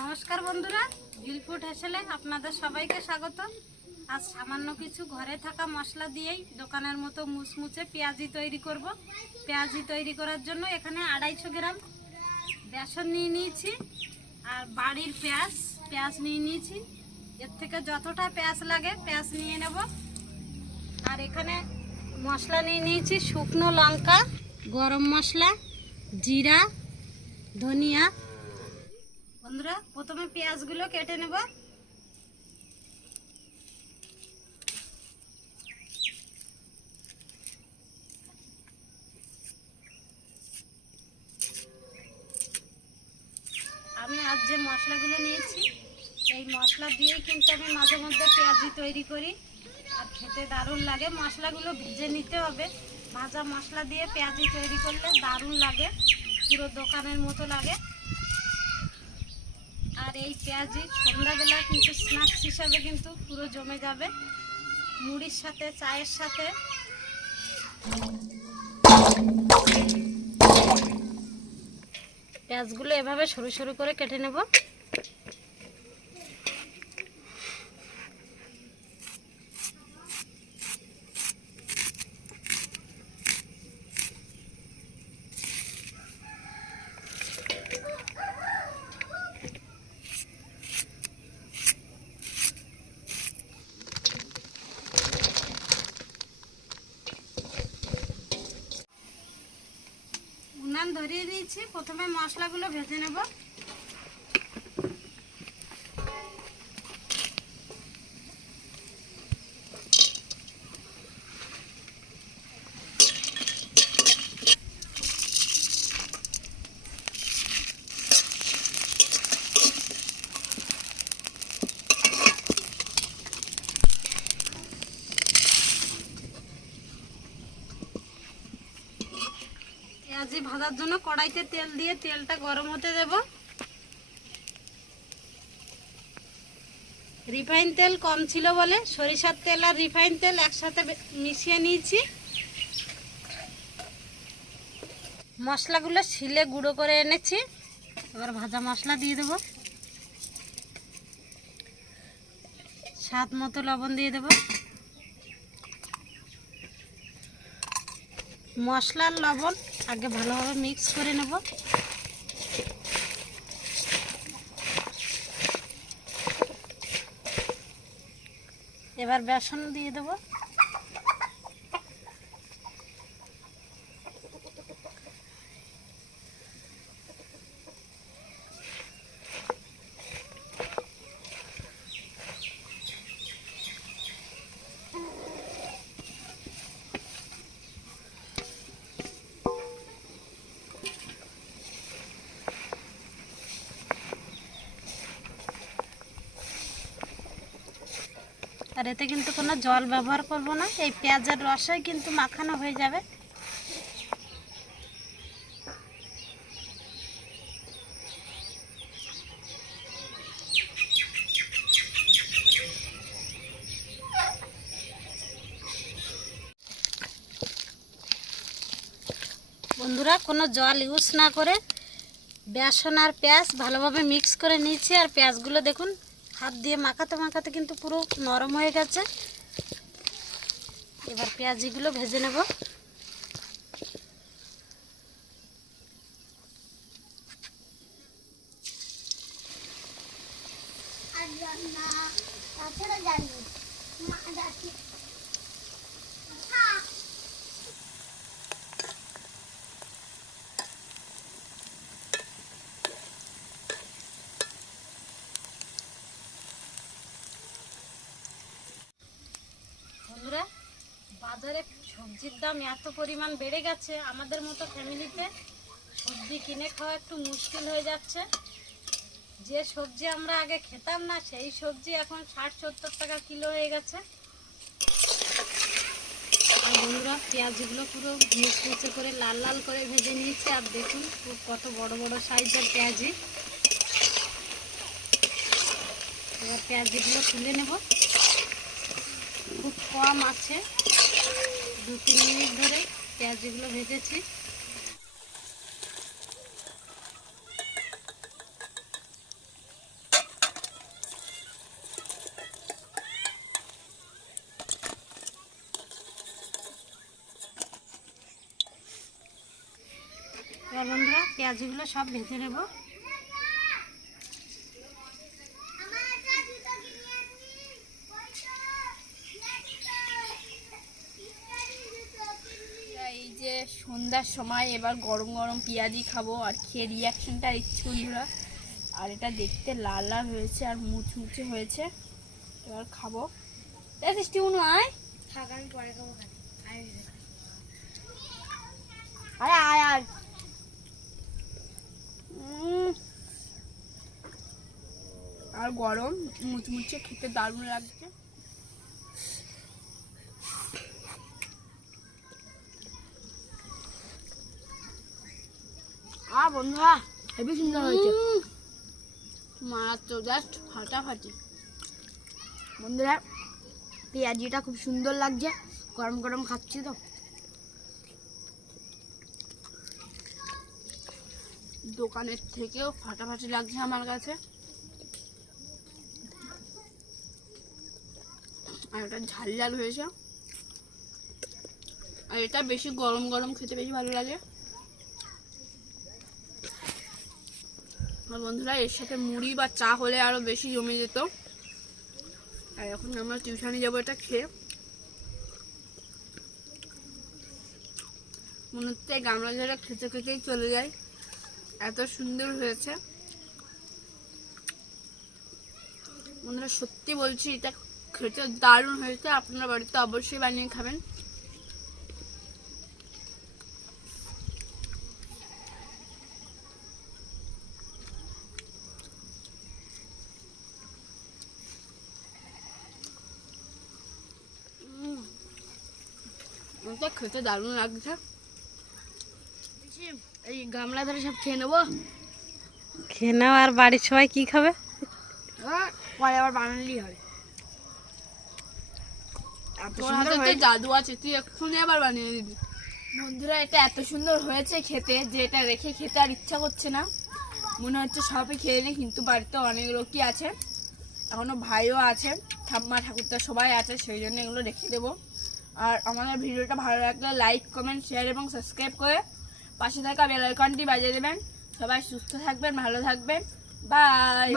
নমস্কার বন্ধুরা গিলফুড হেসেলে আপনাদের সবাইকে স্বাগত আজ সামান্য কিছু ঘরে থাকা মশলা দিয়েই দোকানের মতো মুচমুচে পেঁয়াজি তৈরি করব। পেঁয়াজি তৈরি করার জন্য এখানে আড়াইশো গ্রাম বেসন নিয়ে নিয়েছি আর বাড়ির পেঁয়াজ পেঁয়াজ নিয়ে নিয়েছি। এর থেকে যতটা পেঁয়াজ লাগে পেঁয়াজ নিয়ে নেব। আর এখানে মশলা নিয়ে নিয়েছি শুকনো লঙ্কা, গরম মশলা, জিরা, ধনিয়া বন্ধুরা, প্রথমে পেঁয়াজগুলো কেটে নেব। আমি আজ যে মশলাগুলো নিয়েছি এই মশলা দিয়েই কিন্তু আমি মাঝে মধ্যে পেঁয়াজি তৈরি করি। আর খেতে দারুণ লাগে। মশলাগুলো ভেজে নিতে হবে। ভাজা মশলা দিয়ে পেঁয়াজি তৈরি করলে দারুণ লাগে। পুরো দোকানের মতো লাগে। আর এই পেঁয়াজি সন্ধ্যাবেলা কিন্তু স্ন্যাক্স হিসাবে কিন্তু পুরো জমে যাবে। মুড়ির সাথে, চায়ের সাথে। পেঁয়াজগুলো এভাবে সরু সরু করে কেটে নেব। ধরিয়ে দিয়েছি। প্রথমে মশলাগুলো ভেজে নেব। পেঁয়াজি ভাজার জন্য কড়াইতে তেল দিয়ে তেলটা গরম হতে দেব। রিফাইন তেল কম ছিল বলে সরিষার তেল আর রিফাইন তেল একসাথে মিশিয়ে নিয়েছি। মশলাগুলো শিলে গুঁড়ো করে এনেছি। এবার ভাজা মশলা দিয়ে দেব। স্বাদ মতো লবণ দিয়ে দেবো। মশলার লবণ আগে ভালোভাবে মিক্স করে নেব। এবার বেসন দিয়ে দেব। আর এতে কিন্তু কোনো জল ব্যবহার করব না। এই পেঁয়াজের রসে কিন্তু মাখানো হয়ে যাবে। বন্ধুরা, কোনো জল ইউজ না করে বেসন আর পেঁয়াজ ভালোভাবে মিক্স করে নিয়েছি। আর পেঁয়াজগুলো দেখুন হাত দিয়ে মাখাতে মাখাতে কিন্তু পুরো নরম হয়ে গেছে। এবার পেঁয়াজিগুলো ভেজে নেব বন্ধুরা বাজারে সবজির দাম এত পরিমাণ বেড়ে গেছে, আমাদের মতো ফ্যামিলিতে সবজি কিনে খাওয়া একটু মুশকিল হয়ে যাচ্ছে। যে সবজি আমরা আগে খেতাম না, সেই সবজি এখন ষাট, সত্তর টাকা কিলো হয়ে গেছে। আর বন্ধুরা, পেঁয়াজগুলো পুরো মুচমুচে করে লাল লাল করে ভেজে নিয়েছি, আর দেখুন কত বড় বড় সাইজের পেঁয়াজি। এবার পেঁয়াজিগুলো তুলে নেব। খুব কম আছে। দু তিন মিনিট ধরে পেঁয়াজগুলো ভেজেছি। বন্ধুরা পেঁয়াজগুলো সব ভেজে নেব। সন্ধ্যার সময় এবার গরম গরম পেঁয়াজি খাব আর খেয়ে রিয়াকশনটা ইচ্ছে বন্ধুরা। আর এটা দেখতে লাল লাল হয়েছে আর মুচমুচে হয়েছে। এবার খাব। দেখিস টিউন আয়। আমি পরে খাব আয় আয় আয়। আর গরম মুচমুচে খেতে দারুণ লাগছে। বন্ধুরা, হেবি সুন্দর হয়েছে। মারাত্মক জাস্ট ফাটাফাটি। বন্ধুরা, পেঁয়াজিটা খুব সুন্দর লাগছে। গরম গরম খাচ্ছি তো। দোকানের থেকেও ফাটাফাটি লাগছে আমার কাছে। আর এটা ঝাল ঝাল হয়েছে। আর এটা বেশি গরম গরম খেতে বেশি ভালো লাগে। বন্ধুরা, এর সাথে মুড়ি বা চা হলে আরও বেশি জমে যেত। আর এখন আমরা টিউশনে যাব এটা খেয়ে। মনে হচ্ছে গামলা ঝাড়া খেতে খেতেই চলে যায় এত সুন্দর হয়েছে। বন্ধুরা, সত্যি বলছি, এটা খেতে দারুণ হয়েছে। আপনারা বাড়িতে অবশ্যই বানিয়ে খাবেন। এটা খেতে দারুণ লাগছে। এই গামলা ধরে সব খেয়ে নেব? খেয়ে নাও আর বাড়ির সবাই কি খাবে? পরে আবার বানালেই হবে। তোর হাতে তো জাদু আছে তুই এক্ষুনি আবার বানিয়ে দিবি। বন্ধুরা এটা এত সুন্দর হয়েছে খেতে যে এটা রেখে খেতে আর ইচ্ছা করছে না। মনে হচ্ছে সবই খেয়ে নিই কিন্তু বাড়িতে অনেক লোকই আছে। এখনও ভাইও আছে ঠাম্মা ঠাকুরদা সবাই আছে সেই জন্য এগুলো রেখে দেবো। আর আমাদের ভিডিওটা ভালো লাগলে লাইক কমেন্ট শেয়ার এবং সাবস্ক্রাইব করে পাশে থাকা বেল আইকনটি বাজিয়ে দেবেন। সবাই সুস্থ থাকবেন, ভালো থাকবেন। বাই